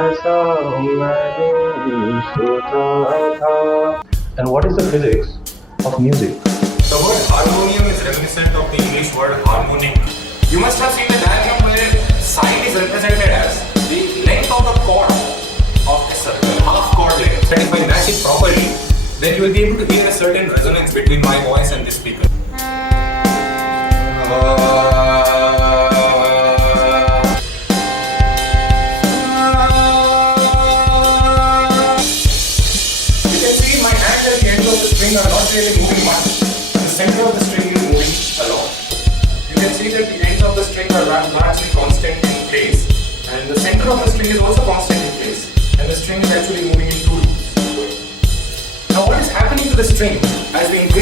ऐसा मैंने सोचा था. And what is the physics of music? The word harmonium is reminiscent of the English word harmonic. You must have seen the diagram where sine is represented as the length of the chord of a circle, half chord length. And if I match it properly, then you will be able to hear a certain resonance between my voice and the speaker. You can see my hands at the end of the string are not really moving much. The center of the string is moving a lot. You can see that the ends of the string are largely constant in place, and the center of the string is also constant in place, and the string is actually moving in two loops. Now what is happening to the string as we increase